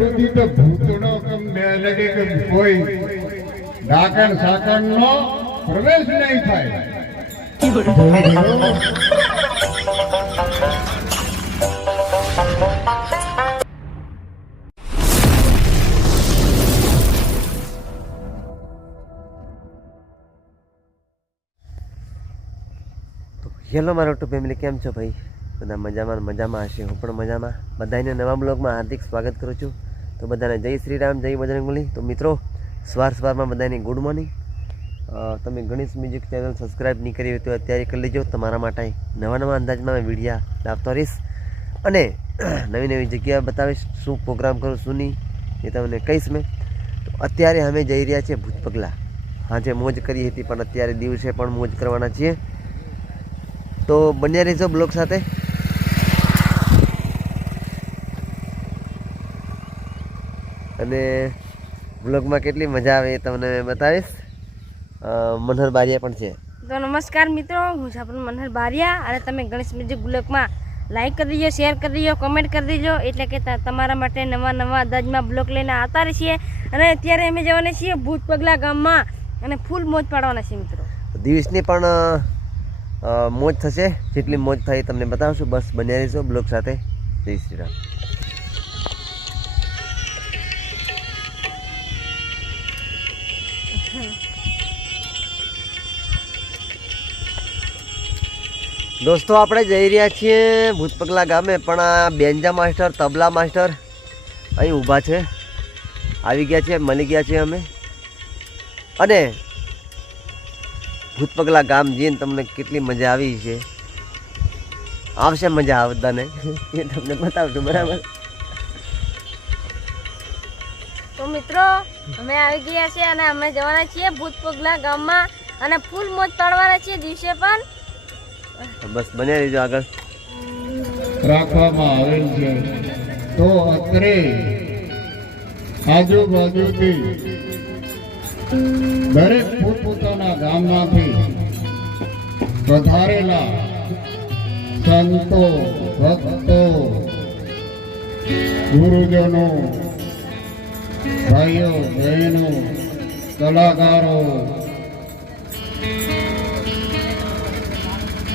સુધી તો ભૂતનો કમ મેલડી કે કોઈ ડાકણ સાકણ નો પ્રવેશ નહીં થાય. હેલો મારો ટુ ફેમિલી, કેમ છો ભાઈ? બધા મજામાં મજામાં હશે. હું પણ મજામાં. બધાને નવા બ્લોગમાં હાર્દિક સ્વાગત કરું છું. તો બધાને જય શ્રી રામ, જય બજરંગબલી. તો મિત્રો, સવાર સવારમાં બધાને ગુડ મોર્નિંગ. તમે ગણેશ મ્યુઝિક ચેનલ સબસ્ક્રાઈબ નહીં કરી હોય તો અત્યારે કરી લેજો. તમારા માટે નવા નવા અંદાજમાં મેં વિડીયા લાવતો રહીશ. અને નવી નવી જગ્યા બતાવીશ. શું પ્રોગ્રામ કરું, શું નહીં, એ તમને કહીશ મેં. તો અત્યારે અમે જઈ રહ્યા છીએ ભૂત પગલા. આજે મોજ કરી હતી, પણ અત્યારે દિવસે પણ મોજ કરવાના છીએ. તો બન્યા રહેજો બ્લોગ સાથે. અને બ્લોગમાં કેટલી મજા આવે એ તમને બતાવીશ. મનહર બારિયા પણ છે. તો નમસ્કાર મિત્રો હું છું આપણું મનહર બારિયા અને તમે ગણેશ મ્યુઝિક બ્લોગમાં લાઈક કરી દીજો શેર કરી દીજો કમેન્ટ કરી દેજો એટલે કે તમારા માટે નવા નવા અંદાજમાં બ્લોગ લઈને આવતા રહીએ. અને અત્યારે અમે જવાના છીએ ભૂત પગલા ગામમાં અને ફૂલ મોજ પાડવાના છીએ મિત્રો. દિવસની પણ મોજ થશે જેટલી મોજ થાય એ તમને બતાવશું. બસ બન્યા રહીશું બ્લોગ સાથે. જય શ્રી રામ. દોસ્તો, આપણે જઈ રહ્યા છીએ ભૂતપગલા ગામે, પણ આ બેન્જા માસ્ટર, તબલા માસ્ટર અહીં ઊભા છે. આવી ગયા છે મળી ગયા છે અમે. અને ભૂતપગલા ગામ જઈને તમને કેટલી મજા આવી છે. આવશે મજા આ બધાને. એ તમને બતાવશું બરાબર? તો મિત્રો, અમે આવી ગયા છીએ અને અમે જવાના છીએ ભૂતપગલા ગામમાં. અને ફૂલ મોજ પાડવાના છીએ દિવસે પણ. બસ બન્યા રહીજો આગળ. રાખવામાં આવેલ છે. તો અત્રે આજુબાજુથી દરેક પોતપોતાના ગામમાંથી વધારેલા સંતો, ભક્તો, ગુરુજનો, ભાઈઓ, બહેનો, કલાકારો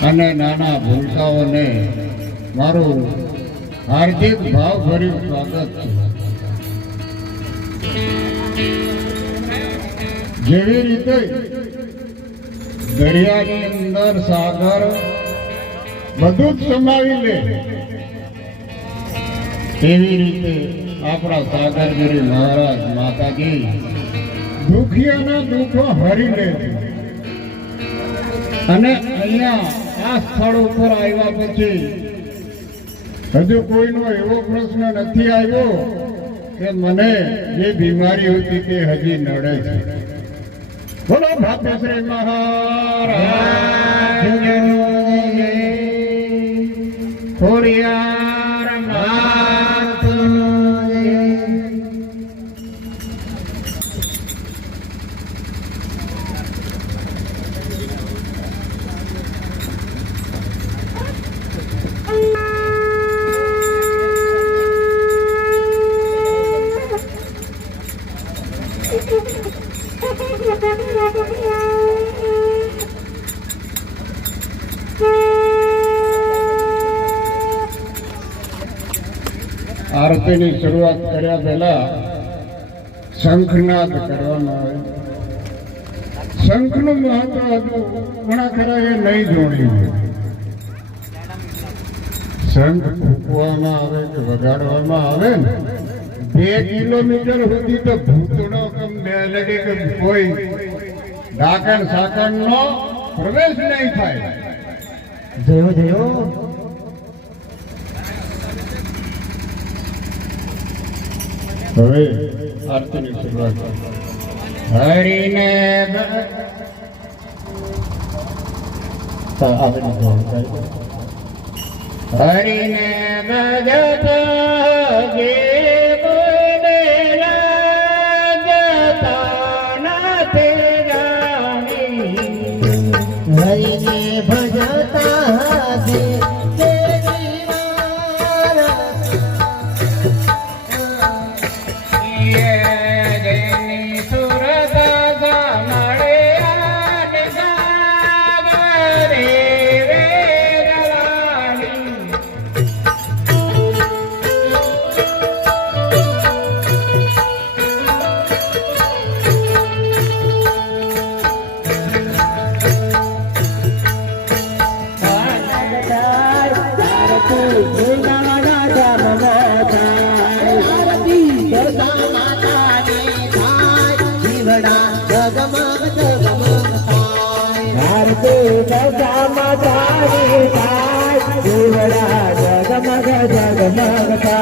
અને નાના ભૂલકાઓને મારું હાર્દિક ભાવભર્યું સ્વાગત છે. જેવી રીતે દરિયાની અંદર સાગર બધું જ સમાવી લે, તેવી રીતે આપણા સાગરગીરી મહારાજ માતાજી દુખિયાના દુઃખો હરી લે અને અહીંયા આ સ્થળ ઉપર આવ્યા પછી હજુ કોઈનો એવો પ્રશ્ન નથી આવ્યો કે મને જે બીમારી હતી તે હજી નડે છે. બોલો ભાપેશ્રી મહારાજ. ખોડિયાર આરતીની શરૂઆત કર્યા પહેલા શંખનાદ કરવામાં આવે. શંખનું મહત્વ હતું ઘણા ખરા એ નહીં જોડ્યું શંખ ફૂંકવામાં આવે કે વગાડવામાં આવે ને, બે કિલોમીટર સુધી તો ભૂતનો કમ કોઈ ડાકણ સાકણ નો પ્રવેશ નહીં થાય. જયો જયો. હવે આરતીની શરૂઆત. હરીને હરીને જે மக ஜகமகதா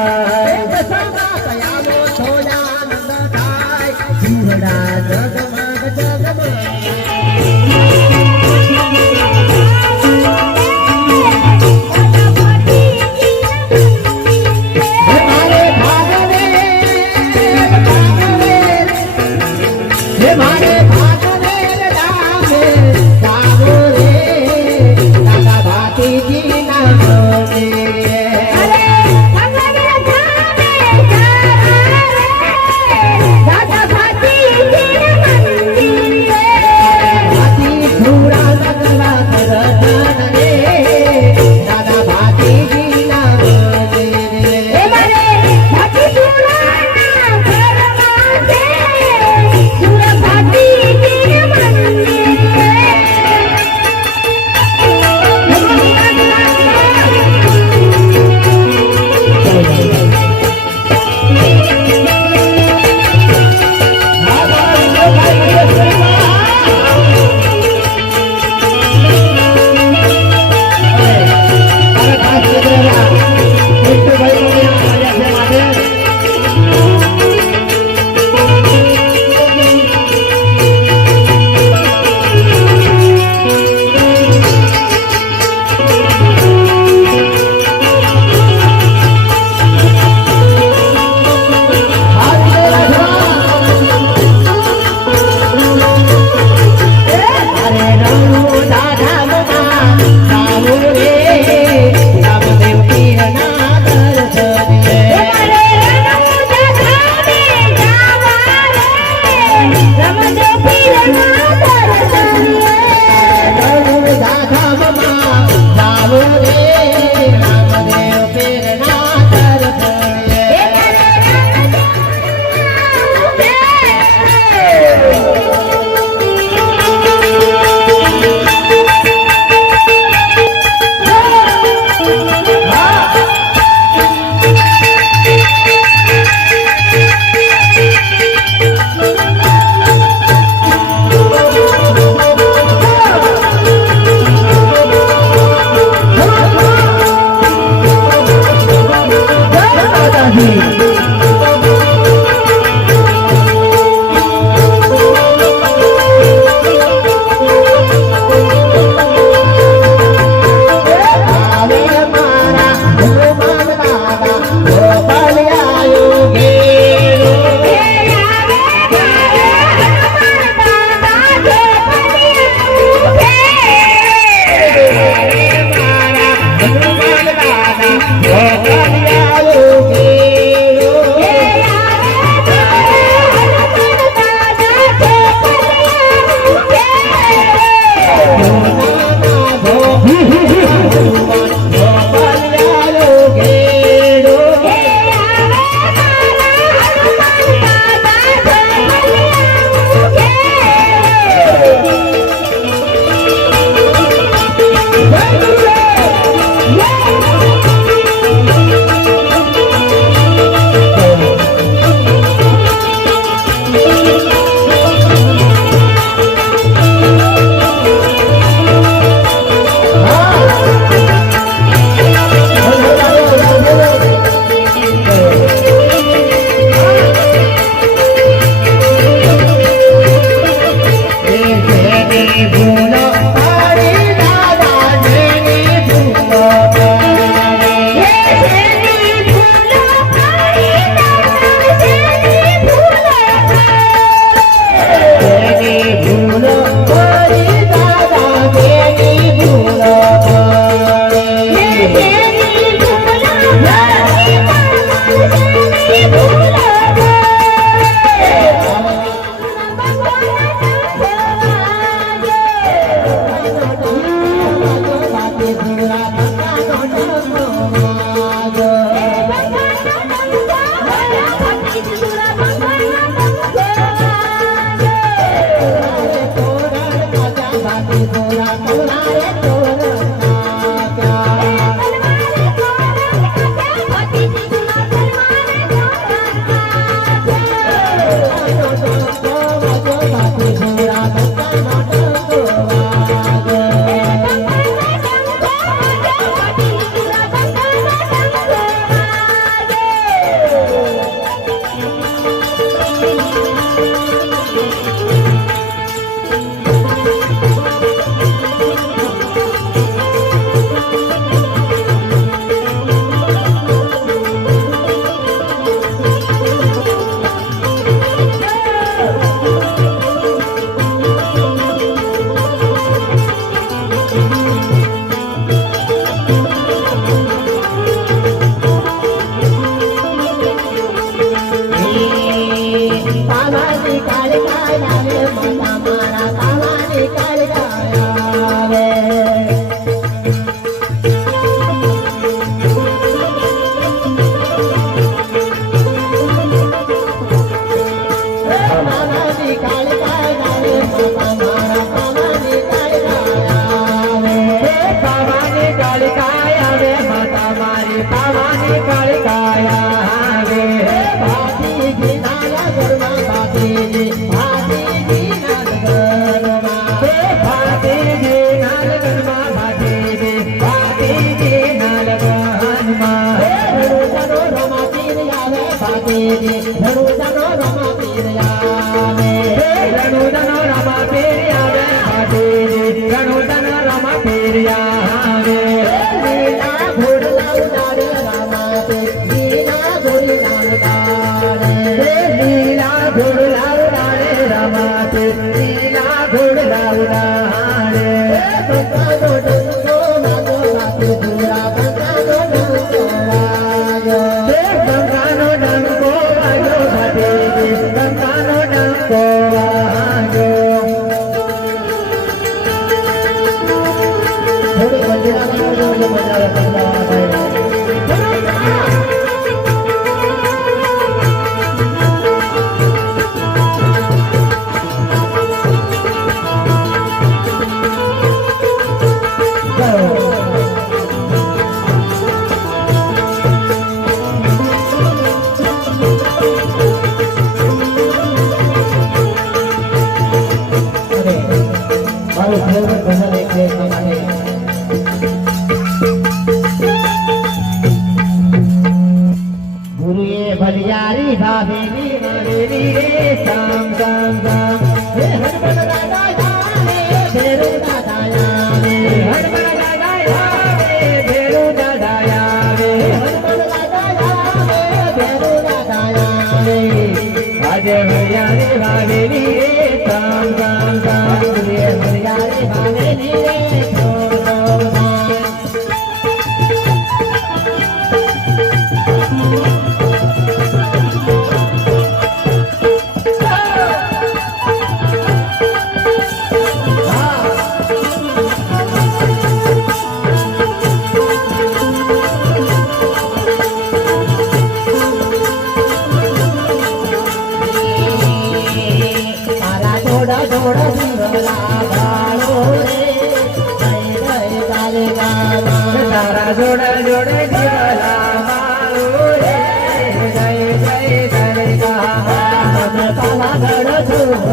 Gracias.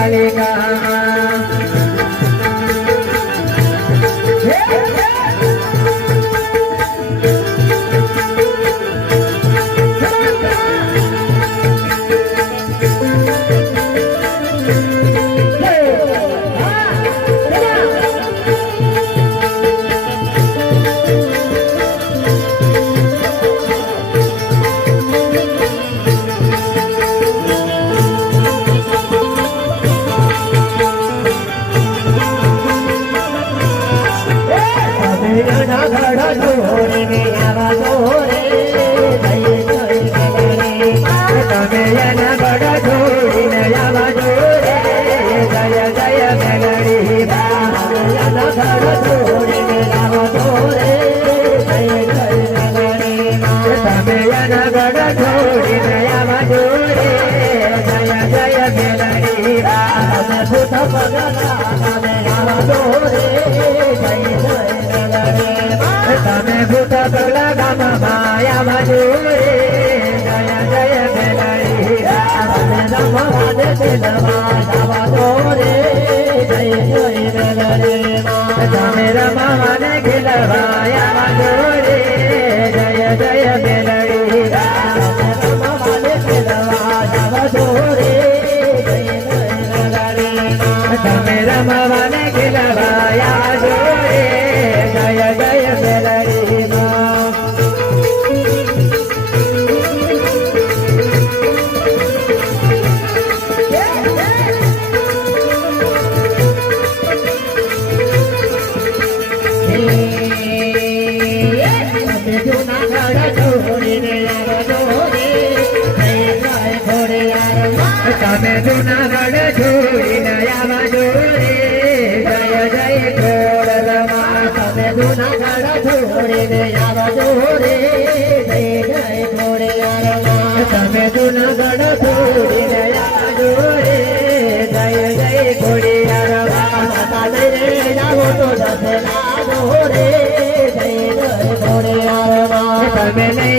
ಕಾಲಿನ ઘડા ઘડા જોડે મેળા મેરા બાવાને ખેલાવા અમે જુનાગઢ છોડીને આવા જોઈએ જય જય ખોડલમાં તમે જુનાગઢ છોડીને આવા જોઈએ જય જય ખોડિયારમાં તમે જુનાગઢ છોડીને આવા જોઈએ જય જય ખોડિયારમાં તો દસ ના દોરે જય જય ખોડિયારમાં તમે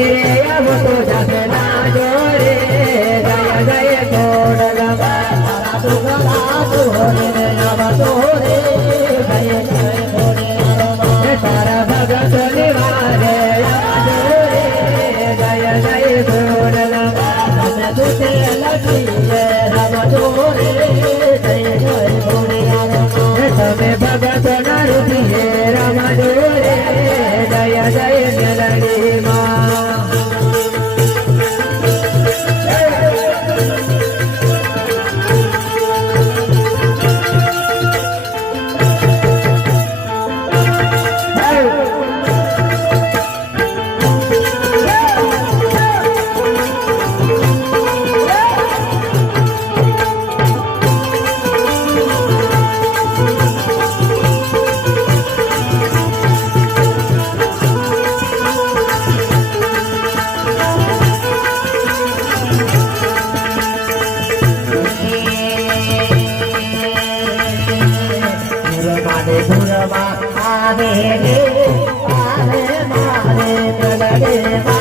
Bye.